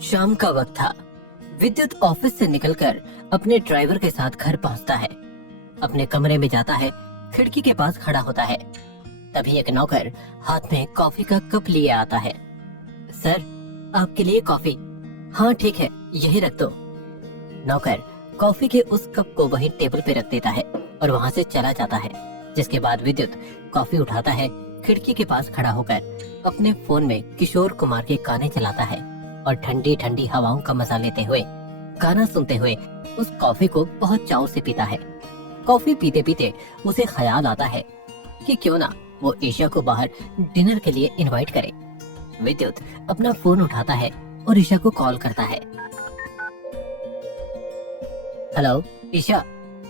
शाम का वक्त था। विद्युत ऑफिस से निकलकर अपने ड्राइवर के साथ घर पहुंचता है। अपने कमरे में जाता है, खिड़की के पास खड़ा होता है। तभी एक नौकर हाथ में कॉफी का कप लिए आता है। सर, आपके लिए कॉफी। हाँ ठीक है, यही रख दो। नौकर कॉफी के उस कप को वहीं टेबल पे रख देता है और वहाँ से चला जाता है। जिसके बाद विद्युत कॉफी उठाता है, खिड़की के पास खड़ा होकर अपने फोन में किशोर कुमार के गाने चलाता है और ठंडी ठंडी हवाओं का मजा लेते हुए, गाना सुनते हुए उस कॉफी को बहुत चाव से पीता है। कॉफी पीते पीते उसे ख्याल आता है कि क्यों ना वो ईशा को बाहर डिनर के लिए इनवाइट करे। विद्युत अपना फोन उठाता है और ईशा को कॉल करता है। हेलो ईशा,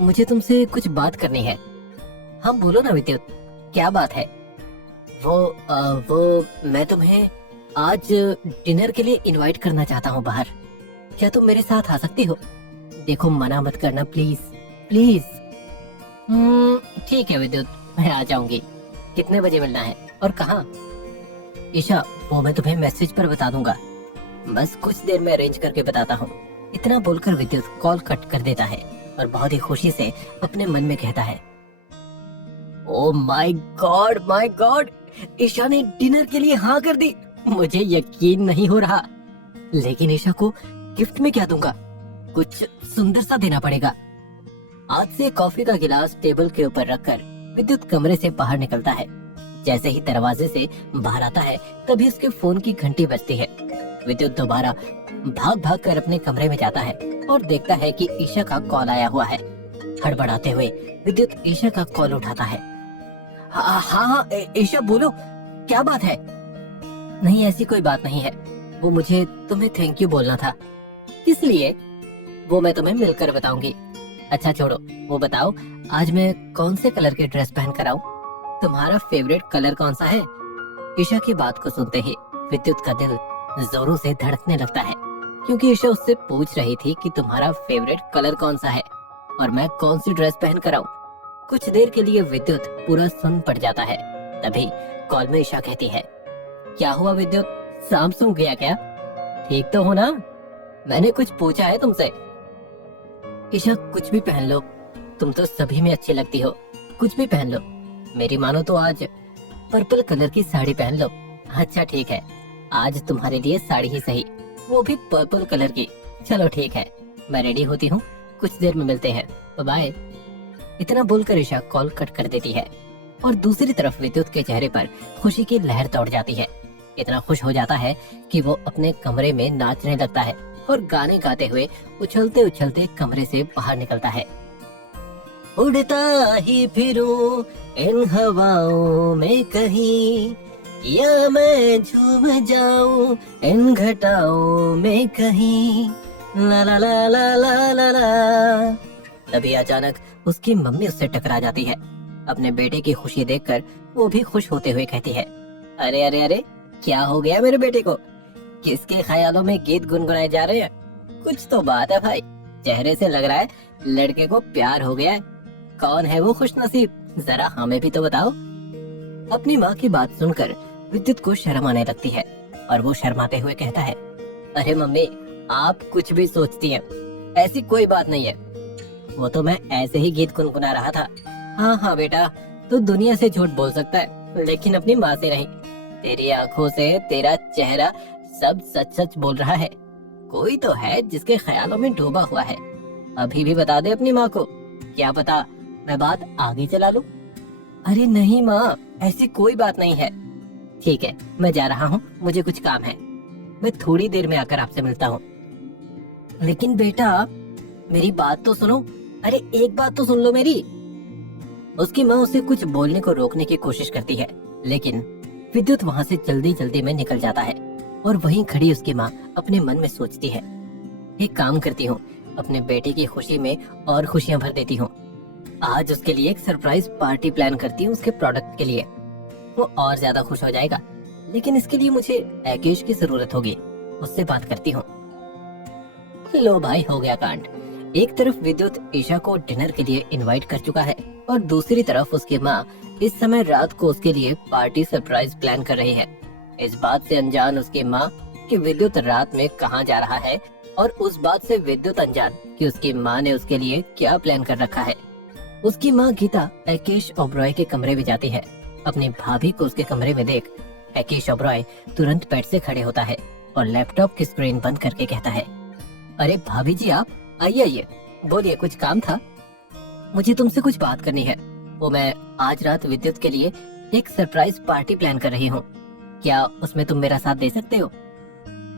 मुझे तुमसे कुछ बात करनी है। हाँ बोलो ना विद्युत, क्या बात है? वो मैं तुम्हें आज डिनर के लिए इनवाइट करना चाहता हूँ बाहर। क्या तुम मेरे साथ आ सकती हो? देखो मना मत करना प्लीज प्लीज। ठीक है विद्युत, मैं आ जाऊंगी। कितने बजे मिलना है और कहाँ? ईशा, वो मैं तुम्हें मैसेज पर बता दूंगा। बस कुछ देर में अरेंज करके बताता हूँ। इतना बोलकर विद्युत कॉल कट कर देता है और बहुत ही खुशी से अपने मन में कहता है, ओह माय गॉड, ईशा ने डिनर के लिए हाँ कर दी। मुझे यकीन नहीं हो रहा। लेकिन ईशा को गिफ्ट में क्या दूंगा? कुछ सुंदर सा देना पड़ेगा। आज से कॉफी का गिलास टेबल के ऊपर रखकर विद्युत कमरे से बाहर निकलता है। जैसे ही दरवाजे से बाहर आता है तभी उसके फोन की घंटी बजती है। विद्युत दोबारा भाग भाग कर अपने कमरे में जाता है और देखता है कि ईशा का कॉल आया हुआ है। हड़बड़ाते हुए विद्युत ईशा का कॉल उठाता है। हाँ ईशा बोलो, क्या बात है? नहीं ऐसी कोई बात नहीं है, वो मुझे तुम्हें थैंक यू बोलना था। किस लिए? वो मैं तुम्हें मिलकर बताऊंगी। अच्छा छोड़ो, वो बताओ आज मैं कौन से कलर की ड्रेस पहन कर आऊं? तुम्हारा फेवरेट कलर कौन सा है? ईशा की बात को सुनते ही विद्युत का दिल जोरों से धड़कने लगता है, क्योंकि ईशा उससे पूछ रही थी कि तुम्हारा फेवरेट कलर कौन सा है और मैं कौन सी ड्रेस पहन कर आऊं। कुछ देर के लिए विद्युत पूरा सुन पड़ जाता है। तभी कॉल में ईशा कहती है, क्या हुआ विद्युत, सांप सूंघ गया क्या? ठीक तो हो ना? मैंने कुछ पूछा है तुमसे। ईशा कुछ भी पहन लो, तुम तो सभी में अच्छी लगती हो, कुछ भी पहन लो। मेरी मानो तो आज पर्पल कलर की साड़ी पहन लो। अच्छा ठीक है, आज तुम्हारे लिए साड़ी ही सही, वो भी पर्पल कलर की। चलो ठीक है, मैं रेडी होती हूँ, कुछ देर में मिलते हैं, बाय। इतना बोलकर ईशा कॉल कट कर देती है और दूसरी तरफ विद्युत के चेहरे पर खुशी की लहर दौड़ जाती है। इतना खुश हो जाता है कि वो अपने कमरे में नाचने लगता है और गाने गाते हुए उछलते उछलते कमरे से बाहर निकलता है। उड़ता ही फिरूं इन हवाओं में कहीं, या मैं झूम जाऊं इन घटाओं में कहीं, ला ला ला ला ला ला ला। तभी अचानक उसकी मम्मी उससे टकरा जाती है। अपने बेटे की खुशी देखकर वो भी खुश होते हुए कहती है, अरे अरे अरे, क्या हो गया मेरे बेटे को? किसके ख्यालों में गीत गुनगुनाए जा रहे हैं? कुछ तो बात है भाई, चेहरे से लग रहा है लड़के को प्यार हो गया है। कौन है वो खुशनसीब, जरा हमें भी तो बताओ। अपनी माँ की बात सुनकर विद्युत को शर्म आने लगती है और वो शर्माते हुए कहता है, अरे मम्मी, आप कुछ भी सोचती हैं, ऐसी कोई बात नहीं है। वो तो मैं ऐसे ही गीत गुनगुना रहा था। हाँ बेटा, तू दुनिया से झूठ बोल सकता है लेकिन अपनी माँ से नहीं। तेरी आंखों से तेरा चेहरा सब सच सच बोल रहा है। कोई तो है जिसके ख्यालों में डूबा हुआ है। अभी भी बता दे अपनी माँ को, क्या पता मैं बात आगे चला लूं। अरे नहीं माँ, ऐसी कोई बात नहीं है। ठीक है, मैं जा रहा हूँ, मुझे कुछ काम है, मैं थोड़ी देर में आकर आपसे मिलता हूँ। लेकिन बेटा मेरी बात तो सुनो। अरे एक बात तो सुन लो मेरी। उसकी माँ उसे कुछ बोलने को रोकने की कोशिश करती है, लेकिन विद्युत वहाँ से जल्दी जल्दी में निकल जाता है और वहीं खड़ी उसकी माँ अपने मन में सोचती है, एक काम करती हूँ, अपने बेटे की खुशी में और खुशियाँ भर देती हूँ। आज उसके लिए एक सरप्राइज पार्टी प्लान करती हूँ उसके प्रोडक्ट के लिए, वो और ज्यादा खुश हो जाएगा। लेकिन इसके लिए मुझे ऐकेश की जरूरत होगी, उससे बात करती हूँ। लो भाई, हो गया कांड। एक तरफ विद्युत ईशा को डिनर के लिए इनवाइट कर चुका है और दूसरी तरफ उसकी माँ इस समय रात को उसके लिए पार्टी सरप्राइज प्लान कर रही है। इस बात से अनजान उसकी माँ कि विद्युत रात में कहाँ जा रहा है और उस बात से विद्युत अनजान कि उसकी माँ ने उसके लिए क्या प्लान कर रखा है। उसकी माँ गीता एकेश ओबरॉय के कमरे में जाती है। अपनी भाभी को उसके कमरे में देख एकेश ओबरॉय तुरंत बेड से खड़े होता है और लैपटॉप की स्क्रीन बंद करके कहता है, अरे भाभी जी आप आइए आइए, बोलिए कुछ काम था? मुझे तुमसे कुछ बात करनी है। वो मैं आज रात विद्युत के लिए एक सरप्राइज पार्टी प्लान कर रही हूँ, क्या उसमें तुम मेरा साथ दे सकते हो?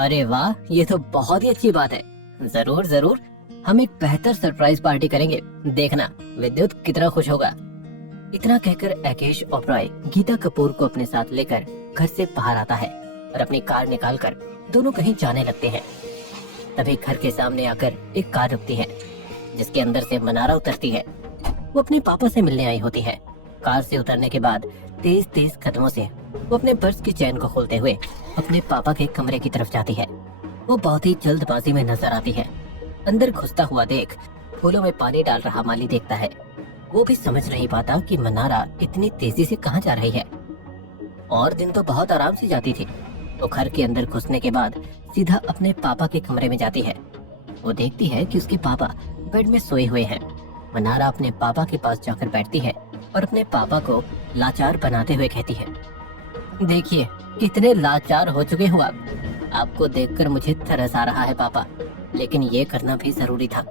अरे वाह, ये तो बहुत ही अच्छी बात है। जरूर जरूर, हम एक बेहतर सरप्राइज पार्टी करेंगे, देखना विद्युत कितना खुश होगा। इतना कहकर एकेश ओबरॉय गीता कपूर को अपने साथ लेकर घर से बाहर आता है और अपनी कार निकालकर दोनों कहीं जाने लगते हैं। तभी घर के सामने आकर एक कार रुकती है जिसके अंदर से मनारा उतरती है। वो अपने पापा से मिलने आई होती है। कार से उतरने के बाद तेज तेज कदमों से वो अपने पर्स की चैन को खोलते हुए अपने पापा के कमरे की तरफ जाती है। वो बहुत ही जल्दबाजी में नजर आती है। अंदर घुसता हुआ देख फूलों में पानी डाल रहा माली देखता है। वो भी समझ नहीं पाता कि मनारा इतनी तेजी से कहाँ जा रही है। और दिन तो बहुत आराम से जाती थी। वो घर के अंदर घुसने के बाद सीधा अपने पापा के कमरे में जाती है। वो देखती है कि उसके पापा बेड में सोए हुए हैं। मनारा अपने पापा के पास जाकर बैठती है और अपने पापा को लाचार बनाते हुए कहती है, देखिए कितने लाचार हो चुके हो आप। आपको देखकर मुझे तरस आ रहा है पापा, लेकिन ये करना भी जरूरी था,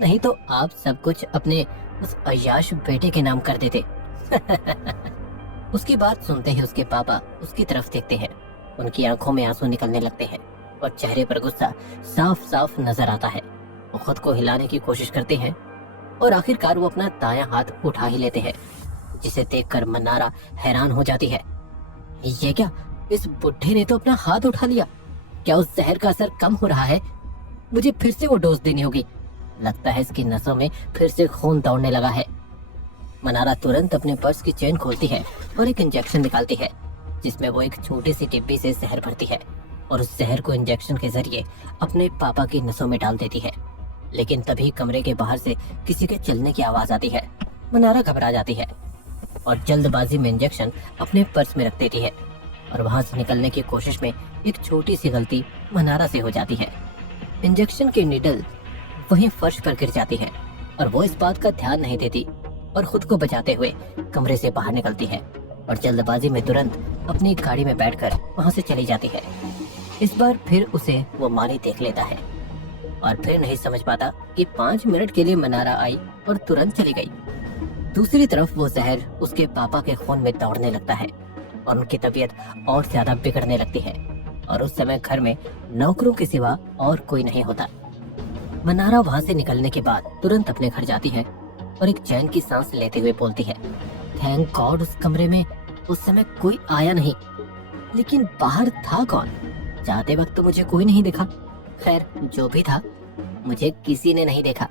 नहीं तो आप सब कुछ अपने उस अय्याश बेटे के नाम कर देते। उसकी बात सुनते ही उसके पापा उसकी तरफ देखते हैं। उनकी आंखों में आंसू निकलने लगते हैं और चेहरे पर गुस्सा साफ साफ नजर आता है। वो खुद को हिलाने की कोशिश करते हैं और आखिरकार वो अपना दायां हाथ उठा ही लेते हैं, जिसे देखकर मनारा हैरान हो जाती है। ये क्या, इस बुढ़े ने तो अपना हाथ उठा लिया। क्या उस जहर का असर कम हो रहा है? मुझे फिर से वो डोज देनी होगी। लगता है इसकी नसों में फिर से खून दौड़ने लगा है। मनारा तुरंत अपने पर्स की चेन खोलती है और एक इंजेक्शन निकालती है, जिसमें वो एक छोटी सी डिब्बी से जहर भरती है और उस जहर को इंजेक्शन के जरिए अपने पापा की नसों में डाल देती है। लेकिन तभी कमरे के बाहर से किसी के चलने की आवाज आती है। मनारा घबरा जाती है और जल्दबाजी में इंजेक्शन अपने पर्स में रख देती है और वहां से निकलने की कोशिश में एक छोटी सी गलती मनारा से हो जाती है। इंजेक्शन की नीडल वहीं फर्श पर गिर जाती है और वो इस बात का ध्यान नहीं देती और खुद को बचाते हुए कमरे से बाहर निकलती है और जल्दबाजी में तुरंत अपनी गाड़ी में बैठकर वहां से चली जाती है। इस बार फिर उसे वो माली देख लेता है और फिर नहीं समझ पाता कि 5 मिनट के लिए मनारा आई और तुरंत चली गई। दूसरी तरफ वो जहर उसके पापा के खून में दौड़ने लगता है और उनकी तबीयत और ज्यादा बिगड़ने लगती है और उस समय घर में नौकरों के सिवा और कोई नहीं होता। मनारा वहां से निकलने के बाद तुरंत अपने घर जाती है और एक चैन की सांस लेते हुए बोलती है, थैंक गॉड उस कमरे में उस समय कोई आया नहीं। लेकिन बाहर था कौन? जाते वक्त तो मुझे कोई नहीं दिखा। खैर जो भी था, मुझे किसी ने नहीं देखा।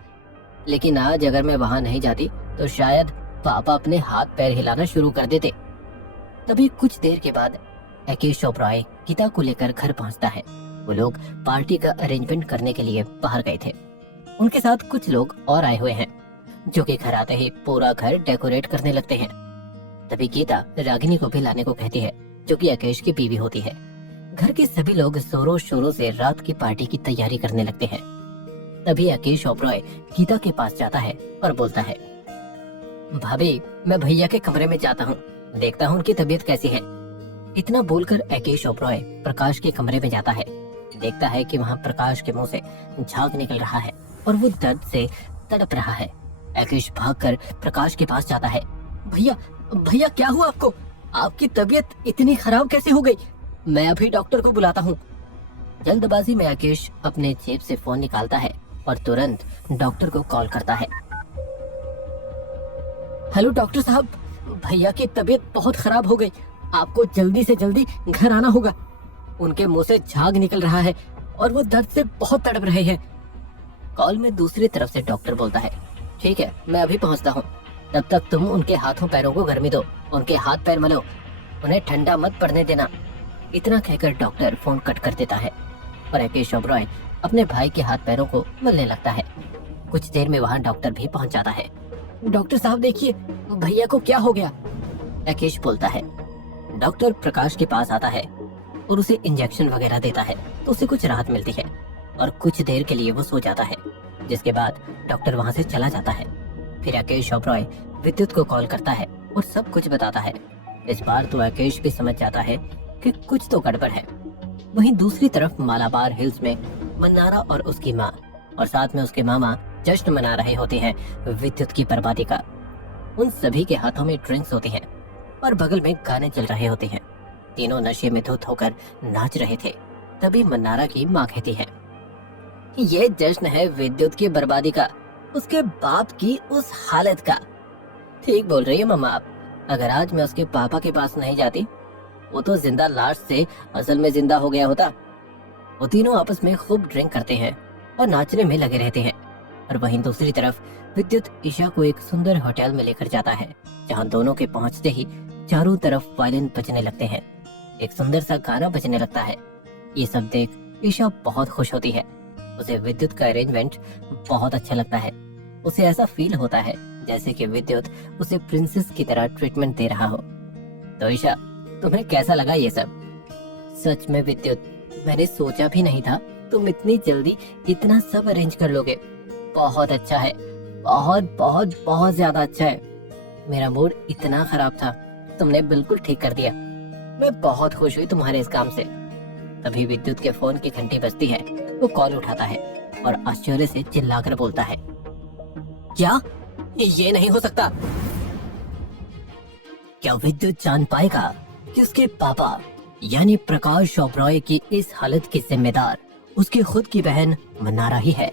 लेकिन आज अगर मैं वहां नहीं जाती तो शायद पापा अपने हाथ पैर हिलाना शुरू कर देते। तभी कुछ देर के बाद एकेश ओबरॉय गीता को लेकर घर पहुंचता है। वो लोग पार्टी का अरेंजमेंट करने के लिए बाहर गए थे। उनके साथ कुछ लोग और आए हुए हैं, जो कि घर आते ही पूरा घर डेकोरेट करने लगते हैं। तभी गीता रागिनी को भी लाने को कहती है, जो कि एकेश की बीवी होती है। घर के सभी लोग जोरों शोरों से रात की पार्टी की तैयारी करने लगते हैं। तभी एकेश ओबरॉय गीता के पास जाता है और बोलता है, भाभी मैं भैया के कमरे में जाता हूँ, देखता हूँ उनकी तबीयत कैसी है। इतना बोलकर एकेश ओबरॉय प्रकाश के कमरे में जाता है। देखता है कि वहाँ प्रकाश के मुंह से झाग निकल रहा है और वो दर्द से तड़प रहा है। एकेश भागकर प्रकाश के पास जाता है। भैया भैया क्या हुआ आपको? आपकी तबीयत इतनी खराब कैसे हो गई? मैं अभी डॉक्टर को बुलाता हूँ। जल्दबाजी में एकेश अपने जेब से फोन निकालता है और तुरंत डॉक्टर को कॉल करता है। हेलो डॉक्टर साहब, भैया की तबीयत बहुत खराब हो गई, आपको जल्दी से जल्दी घर आना होगा। उनके मुंह से झाग निकल रहा है और वो दर्द से बहुत तड़प रहे हैं। कॉल में दूसरी तरफ से डॉक्टर बोलता है, ठीक है मैं अभी पहुंचता हूँ, तब तक तुम उनके हाथों पैरों को गर्मी दो, उनके हाथ पैर मलो, उन्हें ठंडा मत पड़ने देना। इतना कहकर डॉक्टर फोन कट कर देता है और एकेश ओबरॉय अपने भाई के हाथ पैरों को मलने लगता है। कुछ देर में वहाँ डॉक्टर भी पहुंच जाता है। डॉक्टर साहब देखिए, भैया को क्या हो गया? एकेश बोलता है। डॉक्टर प्रकाश के पास आता है और उसे इंजेक्शन वगैरह देता है तो उसे कुछ राहत मिलती है और कुछ देर के लिए वो सो जाता है, जिसके बाद डॉक्टर वहाँ से चला जाता है। फिर राकेश ओबरॉय विद्युत को कॉल करता है और सब कुछ बताता है। इस बार तो राकेश भी समझ जाता है कि कुछ तो गड़बड़ है। वहीं दूसरी तरफ मालाबार हिल्स में मन्नारा और उसकी माँ और साथ में उसके मामा जश्न मना रहे होते हैं विद्युत की बर्बादी का। उन सभी के हाथों में ड्रिंक्स होती हैं और बगल में गाने चल रहे होते हैं। तीनों नशे में धुत होकर नाच रहे थे। तभी मन्नारा की माँ कहती है, ये जश्न है विद्युत की बर्बादी का, उसके बाप की उस हालत का। ठीक बोल रही है मम्मा आप। अगर आज मैं उसके पापा के पास नहीं जाती, वो तो जिंदा लाश से असल में जिंदा हो गया होता। वो तीनों आपस में खूब ड्रिंक करते हैं और नाचने में लगे रहते हैं। और वहीं दूसरी तरफ विद्युत ईशा को एक सुंदर होटल में लेकर जाता है, जहां दोनों के पहुंचते ही चारों तरफ वायलिन बजने लगते हैं। एक सुंदर सा गाना बजने लगता है। ये सब देख ईशा बहुत खुश होती है। उसे विद्युत का अरेंजमेंट बहुत अच्छा लगता है। उसे ऐसा फील होता है जैसे कि विद्युत उसे प्रिंसेस की तरह ट्रीटमेंट दे रहा हो। तो ईशा, तुम्हें कैसा लगा ये सब? सच में विद्युत, मैंने सोचा भी नहीं था तुम इतनी जल्दी इतना सब अरेंज कर लोगे। बहुत अच्छा है, बहुत बहुत बहुत ज्यादा अच्छा है। मेरा मूड इतना खराब था, तुमने बिल्कुल ठीक कर दिया। मैं बहुत खुश हुई तुम्हारे इस काम से। तभी विद्युत के फोन की घंटी बजती है। वो कॉल उठाता है और आश्चर्य से चिल्लाकर बोलता है, क्या? ये नहीं हो सकता। क्या विद्युत जान पाएगा कि उसके पापा यानी प्रकाश ओबरॉय की इस हालत की जिम्मेदार उसकी खुद की बहन मन्नारा ही है?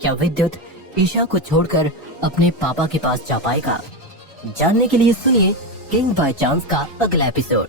क्या विद्युत ईशा को छोड़कर अपने पापा के पास जा पाएगा? जानने के लिए सुनिए किंग बाय चांस का अगला एपिसोड।